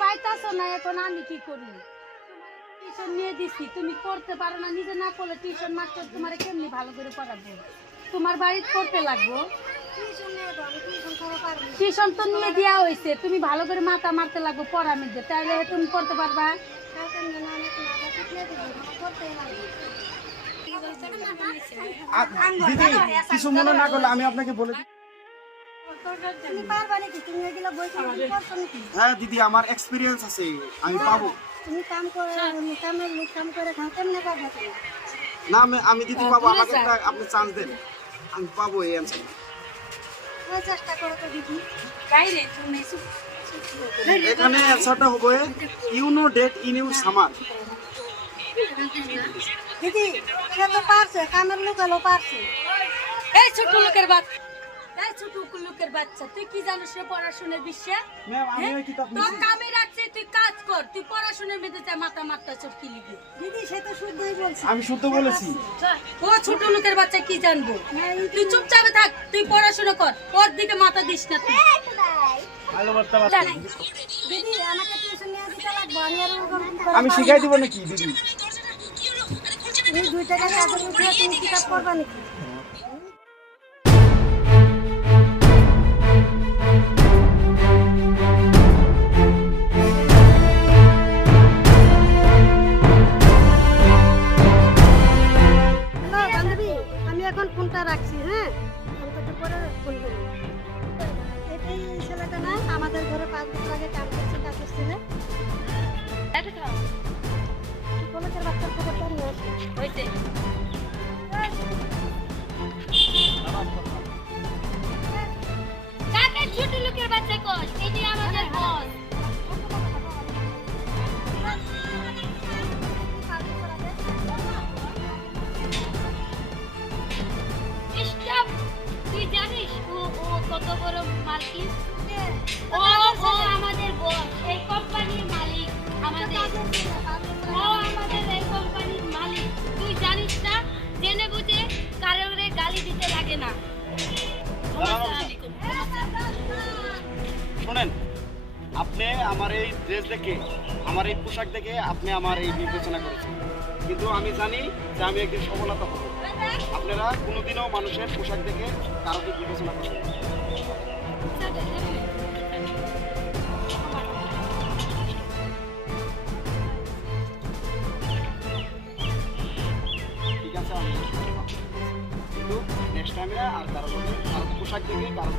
পাইতাছো না, এখন আমি কি করি? টিউশন নিয়ে দিছি, তুমি পড়তে পারো না, নিজে না পড়লে টিউশন মাস্টার তোমার কেমনি ভালো করে পড়াবো? তোমার বাড়িতে পড়তে লাগবো। টিউশন তো নিয়ে দেওয়া হয়েছে, তুমি ভালো করে মাথা মারতে লাগবো পড়া মধ্যে, তাহলে তুমি পড়তে পারবা। দিদি কিছু মনে না করলে আমি আপনাকে বলে দিই। হ্যাঁ দিদি, আমার এক্সপিরিয়েন্স আছে, আমি পাবো। না আমি দিদি পাবো, আমাকে একটা আপনি চান্স দেন, আমি পাবো এই অ্যান্সার। এখানে অ্যান্সারটা হবে you know date in you summer. দিদি সে তো পারছে, কামের লোকালো পারছে। এই ছোট লোকের বাচ্চা, এই ছোট লোকের বাচ্চা, তুই কি জানিস রে পড়াশোনার বিষয়ে? ম্যাম আমি ওই কিতাব তোর কামে রাখছে, তুই কাজ কর, তুই পড়াশোনার মধ্যে চাই মাথা মারতে চটকি লিখে। দিদি সে তো শুদ্ধই বলছে। আমি শুদ্ধ বলেছি। ও ছোট লোকের বাচ্চা কি জানবো? তুই চুপচাপ থাক, তুই পড়াশোনা কর, ওর দিকে মাথা দিস না তুই। দিদি আমাকে টিউশন নিয়ে দিতে লাগবে, আমি আর ওরকম আমি শিখাই দিব নাকি দিদি? তুমি 2 টাকা কাজের উঠে তুমি কিতাব পড়বা নাকি? হ্যালো বান্ধবী, আমি এখন ফোনটা রাখছি। হ্যাঁ, আমি তোকে পরে ফোন করবো। এটাই ছেলেটা না আমাদের ঘরে 5 বছর আগে কাজ করছে না? কলেজের বাচ্চার খবরটা নিয়ে আসি। ছোট লোকের বাচ্চা কস, এটি আমাদের বস। তুই জানিস ও কত বড় মালিক? ও আমাদের বস, এই কোম্পানির মালিক আমাদের। ও আমাদের এই কোম্পানির মালিক, তুই জানিস না? জেনে বুঝে কারোরে গালি দিতে লাগে না। শোনেন, আপনি আমার এই ড্রেস দেখে, আমার এই পোশাক দেখে আপনি আমার এই বিবেচনা করেছেন, কিন্তু আমি জানি যে আমি একদিন সফলতা হব। আপনারা কোনোদিনও মানুষের পোশাক দেখে কারোকে বিবেচনা করবেন না। ঠিক আছে, আমি কিন্তু নেক্সট টাইমে আর কারো পোশাক দেখে কারো